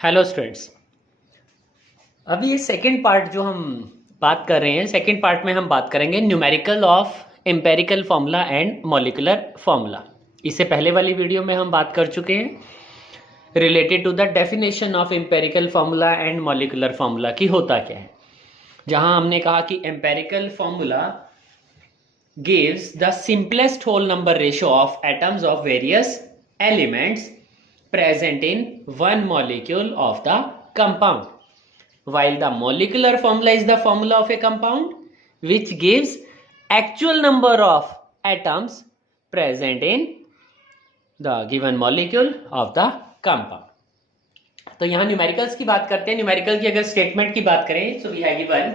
Hello students. अभी ये second part जो हम बात कर रहे हैं, सेकंड पार्ट में हम बात करेंगे numerical of empirical formula and molecular formula. इससे पहले वाली वीडियो में हम बात कर चुके हैं related to the definition of empirical formula and molecular formula की होता क्या है, जहां हमने कहा कि empirical formula gives the simplest whole number ratio of atoms of various elements present in one molecule of the compound, while the molecular formula is the formula of a compound which gives actual number of atoms present in the given molecule of the compound. तो यहाँ numericals की बात करते हैं। Numerical की अगर statement की बात करें, so we have given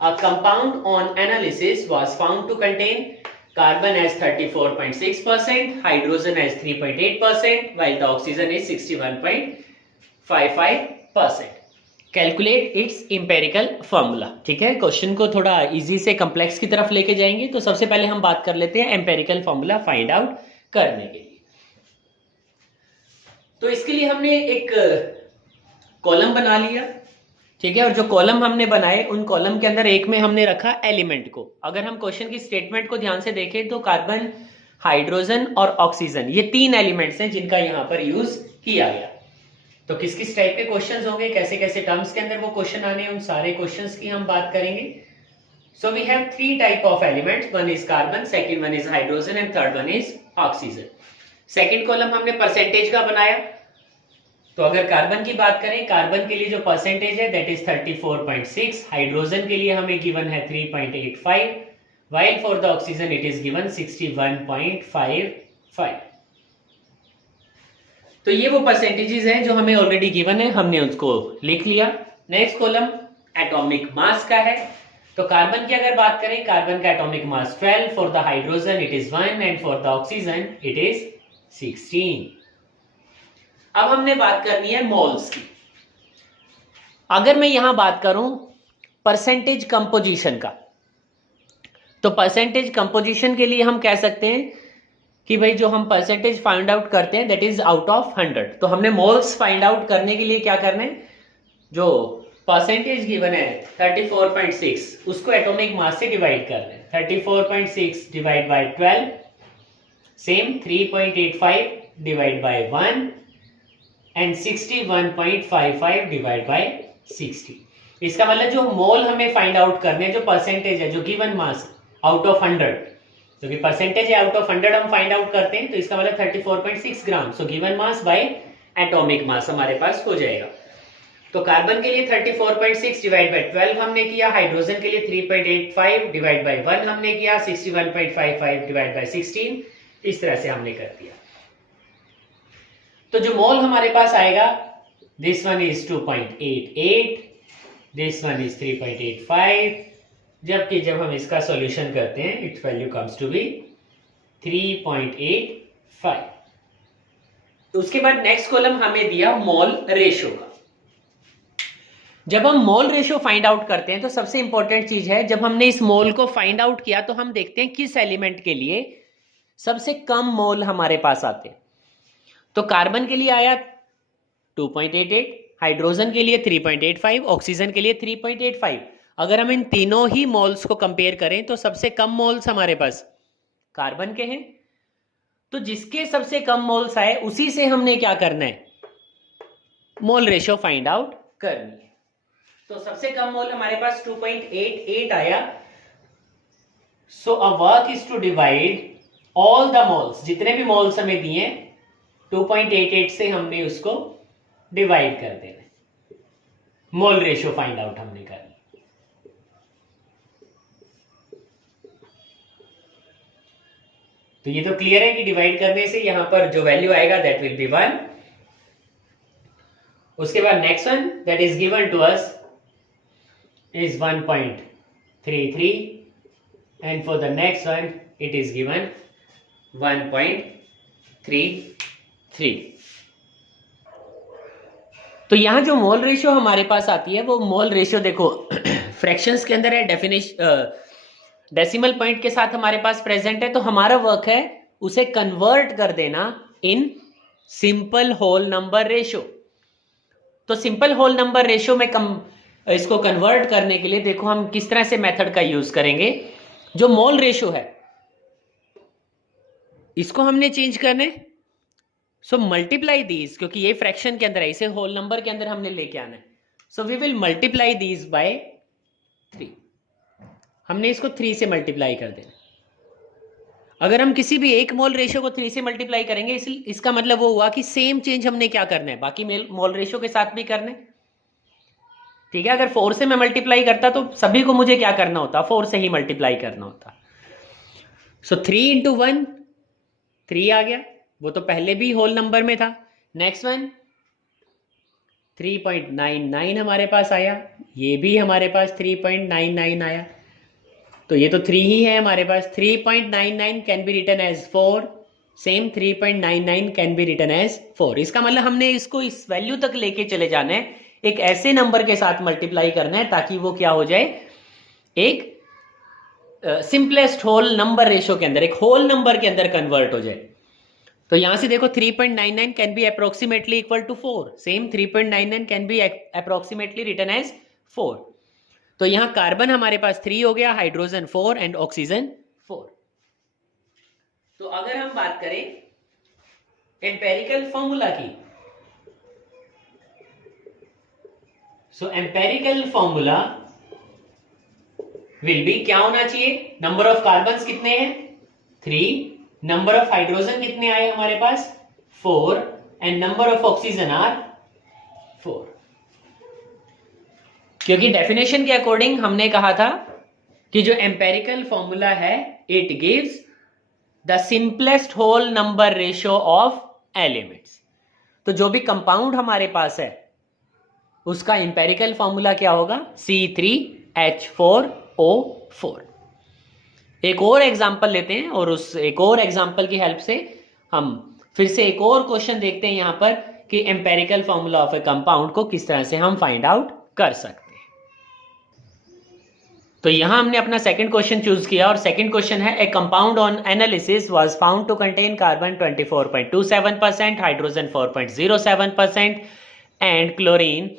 a compound on analysis was found to contain carbon as 34.6%, hydrogen as 3.8%, while the oxygen is 61.55%. Calculate its empirical formula. ठीक है, क्वेश्चन को थोड़ा इजी से कम्प्लेक्स की तरफ लेके जाएंगे। तो सबसे पहले हम बात कर लेते हैं एम्पेरिकल फॉर्मूला फाइंड आउट करने के लिए। तो इसके लिए हमने एक कॉलम बना लिया। ठीक है, और जो कॉलम हमने बनाए उन कॉलम के अंदर एक में हमने रखा एलिमेंट को। अगर हम क्वेश्चन की स्टेटमेंट को ध्यान से देखें तो कार्बन, हाइड्रोजन और ऑक्सीजन, ये तीन एलिमेंट्स हैं जिनका यहां पर यूज किया गया। तो किस किस टाइप के क्वेश्चंस होंगे, कैसे कैसे टर्म्स के अंदर वो क्वेश्चन आने हैं, उन सारे क्वेश्चंस की हम बात करेंगे। So we have three type of elements, one is carbon, second one is hydrogen and third one is oxygen. Second column हमने परसेंटेज का बनाया। तो अगर कार्बन की बात करें, कार्बन के लिए जो परसेंटेज है दैट इज 34.6, हाइड्रोजन के लिए हमें गिवन है 3.85, while for the oxygen it is given 61.55। तो ये वो परसेंटेजेस हैं जो हमें ऑलरेडी गिवन है, हमने उसको लिख लिया। नेक्स्ट कॉलम एटॉमिक मास का है। तो कार्बन की अगर बात करें, कार्बन का atomic mass 12, for the hydrogen it is 1 and for the oxygen it is 16। अब हमने बात करनी है मोल्स की। अगर मैं यहां बात करूं परसेंटेज कंपोजिशन का, तो परसेंटेज कंपोजिशन के लिए हम कह सकते हैं कि भाई जो हम परसेंटेज फाइंड आउट करते हैं दैट इज आउट ऑफ 100। तो हमने मोल्स फाइंड आउट करने के लिए क्या करना है, जो परसेंटेज गिवन है 34.6 उसको एटॉमिक मास से डिवाइड कर लें। 34.6 divide by 12, same 3.85 divide by 1 and 61.55 divide by 60। इसका मतलब जो मोल हमें फाइंड आउट करने हैं, जो परसेंटेज है, जो गिवन मास आउट ऑफ 100, क्योंकि परसेंटेज है आउट ऑफ 100 हम फाइंड आउट करते हैं, तो इसका मतलब 34.6 ग्राम। So given mass by atomic mass हमारे पास हो जाएगा। तो कार्बन के लिए 34.6 डिवाइड बाय 12 हमने किया, हाइड्रोजन के लिए 3.85 डिवाइड बाय 1 हमने किया, 61.55 डिवाइड बाय 16, इस तरह से हमने कर दिया। तो जो मोल हमारे पास आएगा, this one is 2.88, this one is 3.85, जबकि जब हम इसका सॉल्यूशन करते हैं its value comes to be 3.85। तो उसके बाद नेक्स्ट कॉलम हमें दिया मोल रेशियो का। जब हम मोल रेशियो फाइंड आउट करते हैं तो सबसे इंपॉर्टेंट चीज है, जब हमने इस मोल को फाइंड आउट किया तो हम देखते हैं किस एलिमेंट के लिए सबसे कम मोल हमारे पास आते हैं। तो कार्बन के लिए आया 2.88, हाइड्रोजन के लिए 3.85, ऑक्सीजन के लिए 3.85। अगर हम इन तीनों ही मोल्स को कंपेयर करें तो सबसे कम मोल्स हमारे पास कार्बन के हैं। तो जिसके सबसे कम मोल्स आए उसी से हमने क्या करना है, मोल रेशियो फाइंड आउट करनी है। तो सबसे कम मोल हमारे पास 2.88 आया। So a work is to divide all the moles, जितने भी मोल्स हमें दिए 2.88 से हमने उसको डिवाइड कर देना, मोल रेशियो फाइंड आउट हमने करना। तो ये तो क्लियर है कि डिवाइड करने से यहां पर जो वैल्यू आएगा दैट विल बी 1। उसके बाद next one that is given to us is 1.33 and for the next one it is given 1.33। तो यहां जो मोल रेशियो हमारे पास आती है वो मोल रेशियो देखो फ्रैक्शंस के अंदर है, डेसिमल पॉइंट के साथ हमारे पास प्रेजेंट है। तो हमारा वर्क है उसे कन्वर्ट कर देना in simple whole number ratio. तो सिंपल होल नंबर रेशियो में इसको कन्वर्ट करने के लिए देखो हम किस तरह से मेथड का यूज करेंगे। जो मोल रेशियो है इसको हमने चेंज करना है, सो मल्टीप्लाई दीज, क्योंकि ये फ्रैक्शन के अंदर है, इसे होल नंबर के अंदर हमने लेके आना है। So we will multiply these by 3। हमने इसको 3 से मल्टीप्लाई कर देना। अगर हम किसी भी एक मोल रेशियो को 3 से मल्टीप्लाई करेंगे इसका मतलब वो हुआ कि सेम चेंज हमने क्या करना है, बाकी मोल रेशियो के साथ भी करना है। ठीक है, अगर 4 से मैं मल्टीप्लाई करता तो सभी को मुझे क्या करना होता, 4 से ही मल्टीप्लाई करना होता। सो 3 इंटू 1 3 आ गया, वो तो पहले भी होल नंबर में था। नेक्स्ट वन 3.99 हमारे पास आया, ये भी हमारे पास 3.99 आया, तो ये तो 3 ही है हमारे पास। 3.99 can be written as 4, same 3.99 can be written as 4। इसका मतलब हमने इसको इस वैल्यू तक लेके चले जाना है, एक ऐसे नंबर के साथ मल्टीप्लाई करना है ताकि वो क्या हो जाए, एक सिंपलेस्ट होल नंबर रेशियो के अंदर, एक होल नंबर के अंदर कन्वर्ट हो जाए। तो यहां से देखो 3.99 can be approximately equal to 4, same 3.99 can be approximately written as 4। तो यहां कार्बन हमारे पास 3 हो गया, हाइड्रोजन 4 एंड ऑक्सीजन 4। तो अगर हम बात करें एम्पेरिकल फॉर्मूला की, सो एम्पेरिकल फॉर्मूला विल बी क्या होना चाहिए, नंबर ऑफ कार्बन्स कितने हैं 3, नंबर ऑफ हाइड्रोजन कितने आए हमारे पास 4 and number of oxygen are 4। क्योंकि डेफिनेशन के अकॉर्डिंग हमने कहा था कि जो एम्पेरिकल फॉर्मूला है it gives the simplest whole number ratio of elements. तो जो भी कंपाउंड हमारे पास है उसका एम्पेरिकल फॉर्मूला क्या होगा, C3H4O4। एक और एग्जांपल लेते हैं और उस एक और एग्जांपल की हेल्प से हम फिर से एक और क्वेश्चन देखते हैं यहां पर कि empirical formula of A compound को किस तरह से हम फाइंड आउट कर सकते हैं। तो यहां हमने अपना सेकंड क्वेश्चन चूज किया और सेकंड क्वेश्चन है, a compound on analysis was found to contain carbon 24.27%, hydrogen 4.07% and chlorine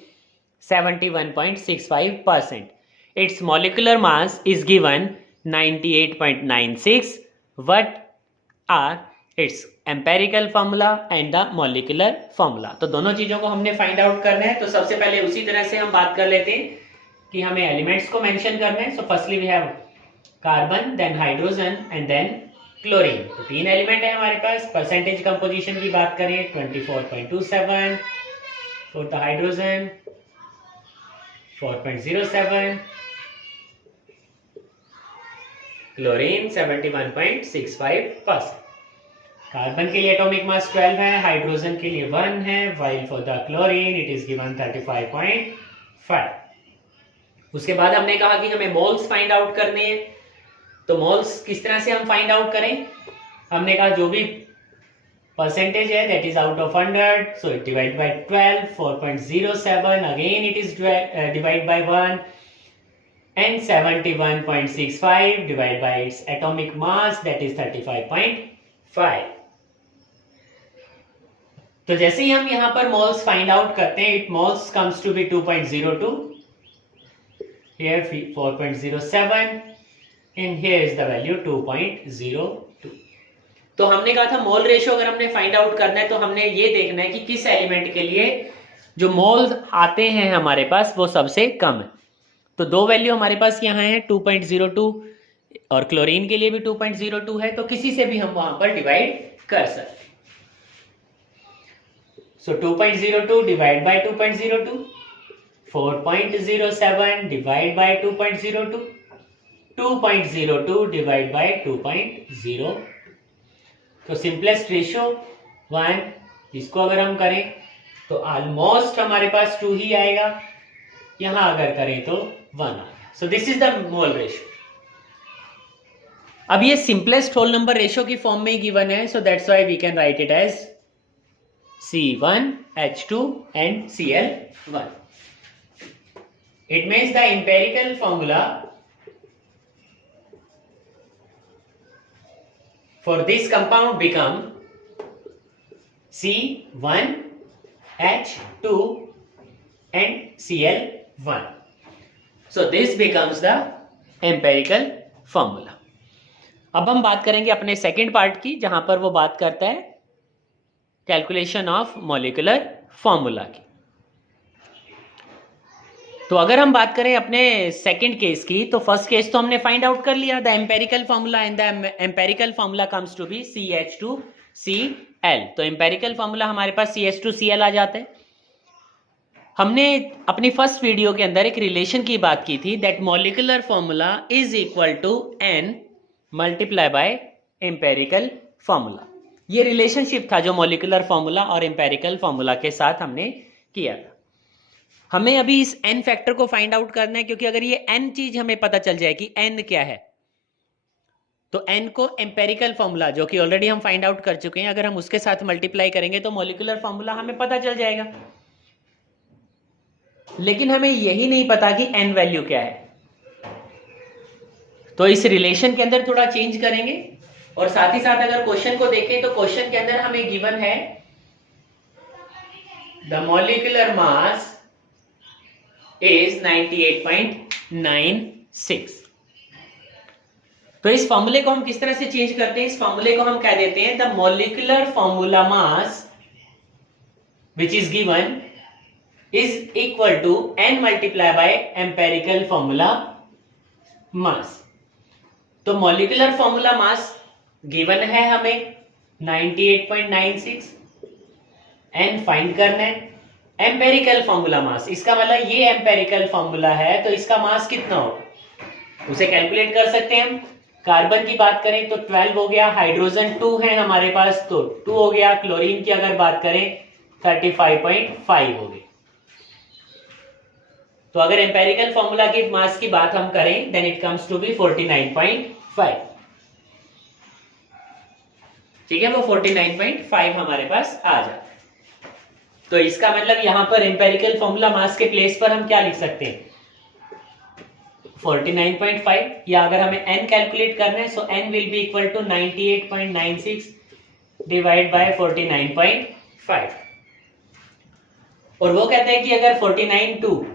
71.65%. Its molecular mass is given 98.96. What are its empirical formula and the molecular formula? तो दोनों चीजों को हमने find out करना है। तो सबसे पहले उसी तरह से हम बात कर लेते हैं कि हमें एलिमेंट्स को मेंशन करना है। So firstly we have carbon, then hydrogen and then chlorine. तो 3 एलिमेंट है हमारे पास। परसेंटेज कंपोजिशन की बात करें 24.27 for the hydrogen, 4.07, chlorine 71.65%। Carbon के लिए एटॉमिक मास 12 है, हाइड्रोजन के लिए 1 है, while for the chlorine it is given 35.5। उसके बाद हमने कहा कि हमें मोल्स फाइंड आउट करने हैं। तो मोल्स किस तरह से हम फाइंड आउट करें, हमने कहा जो भी percentage है that is out of 100, so it divide by 12, 4.07, again it is divide by 1 and 71.65 divide by its atomic mass that is 35.5। तो जैसे ही हम यहां पर मोल्स फाइंड आउट करते हैं, it moles comes to be 2.02, here 4.07 and here is the value 2.02। तो हमने कहा था मोल रेशियो अगर हमने फाइंड आउट करना है तो हमने ये देखना है कि किस एलिमेंट के लिए जो मोल्स आते हैं हमारे पास वो सबसे कम है। तो 2 वैल्यू हमारे पास यहाँ है 2.02 और क्लोरीन के लिए भी 2.02 है, तो किसी से भी हम वहां पर डिवाइड कर सकते हैं। सो 2.02 divide by 2.02, 4.07 divide by 2.02, 2.02 divide by 2.02। तो सिंपलेस्ट रेशियो 1, इसको अगर हम करें तो ऑलमोस्ट हमारे पास 2 ही आएगा, यहां अगर करें तो 1 आएगा। So this is the mole ratio. अब ये सिंपलेस्ट होल नंबर रेशियो की फॉर्म में ही गिवन है, so that's why we can write it as C1H2 and Cl1। It means the empirical formula for this compound become C1H2 and Cl1. So this becomes the empirical formula. अब हम बात करेंगे अपने second part की, जहां पर वो बात करता है कैलकुलेशन ऑफ मॉलिक्यूलर फॉर्मूला की। तो अगर हम बात करें अपने सेकंड केस की, तो फर्स्ट केस तो हमने फाइंड आउट कर लिया, the empirical formula, and the empirical formula comes to be CH2Cl। तो एम्पेरिकल फॉर्मूला हमारे पास CH2Cl आ जाता है। हमने अपनी फर्स्ट वीडियो के अंदर एक रिलेशन की बात की थी, that molecular formula is equal to N multiply by empirical formula. ये रिलेशनशिप था जो मॉलिक्यूलर फॉर्मूला और एम्पेरिकल फॉर्मूला के साथ हमने किया था। हमें अभी इस n फैक्टर को फाइंड आउट करना है, क्योंकि अगर ये n चीज हमें पता चल जाए कि n क्या है, तो n को एम्पेरिकल फॉर्मूला जो कि ऑलरेडी हम फाइंड आउट कर चुके हैं, अगर हम उसके साथ मल्टीप्लाई करेंगे तो मॉलिक्यूलर फॉर्मूला हमें पता चल जाएगा। लेकिन हमें यही नहीं पता कि n वैल्यू क्या है, तो इस रिलेशन के अंदर थोड़ा चेंज करेंगे। और साथ ही साथ अगर क्वेश्चन को देखें तो क्वेश्चन के अंदर हमें गिवन है द मॉलिक्यूलर मास is 98.96। तो इस फॉर्मूले को हम किस तरह से चेंज करते हैं? इस फॉर्मूले को हम कह देते हैं the molecular formula mass which is given is equal to n multiply by empirical formula mass. तो मॉलिक्यूलर फॉर्मूला मास गिवन है हमें 98.96, n फाइंड करना है। एम्पेरिकल फॉर्मूला मास, इसका मतलब ये एम्पेरिकल फॉर्मूला है, तो इसका मास कितना होगा उसे कैलकुलेट कर सकते हैं हम। कार्बन की बात करें तो 12 हो गया, हाइड्रोजन 2 है हमारे पास तो 2 हो गया, क्लोरीन की अगर बात करें 35.5 हो गई। तो अगर एम्पेरिकल फॉर्मूला के मास की बात हम करें then it comes to be 49.5। ठीक है, वो 49.5 हमारे पास आ जाता है। तो इसका मतलब यहां पर एम्पेरिकल फॉर्मूला मास के प्लेस पर हम क्या लिख सकते हैं 49.5, या अगर हमें n कैलकुलेट करना है so n will be equal to 98.96 divide by 49.5। और वो कहते हैं कि अगर 49.2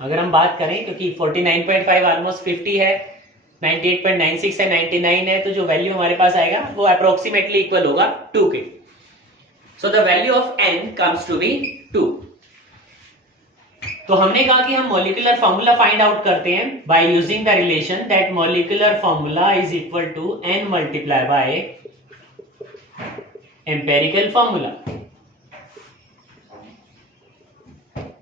अगर हम बात करें, क्योंकि 49.5 ऑलमोस्ट 50 है, 98.96 है, 99 है, तो जो वैल्यू हमारे पास आएगा वो अप्रोक्सीमेटली इक्वल होगा 2 के। So the value of n comes to be 2। तो हमने कहा कि हम मॉलिक्यूलर फॉर्मूला फाइंड आउट करते हैं by using the relation that molecular formula is equal to n multiply by empirical formula.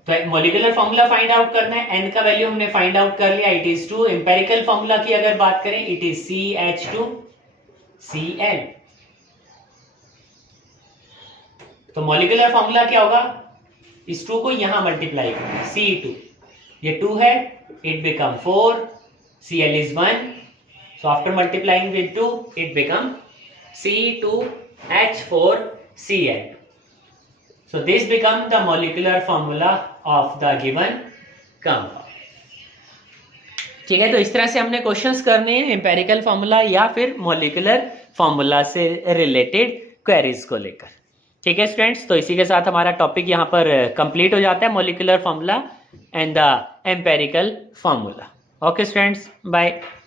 तो मॉलिक्यूलर फॉर्मूला फाइंड आउट करना है, n का वैल्यू हमने फाइंड आउट कर लिया, इट इज 2। एम्पेरिकल फॉर्मूला की अगर बात करें इट इज CH2Cl। तो मॉलिक्यूलर फॉर्मूला क्या होगा, इस 2 को यहां मल्टीप्लाई करें, C2 ये 2 है, it become 4, Cl is 1, so after multiplying with 2 it become C2H4Cl। so this become the molecular formula of the given compound। ठीक है, तो इस तरह से हमने क्वेश्चंस करने हैं एम्पेरिकल फॉर्मूला या फिर मॉलिक्यूलर फॉर्मूला से रिलेटेड क्वेरीज को लेकर। ठीक है स्टूडेंट्स, तो इसी के साथ हमारा टॉपिक यहाँ पर कंप्लीट हो जाता है, molecular formula and the empirical formula. Okay students, bye.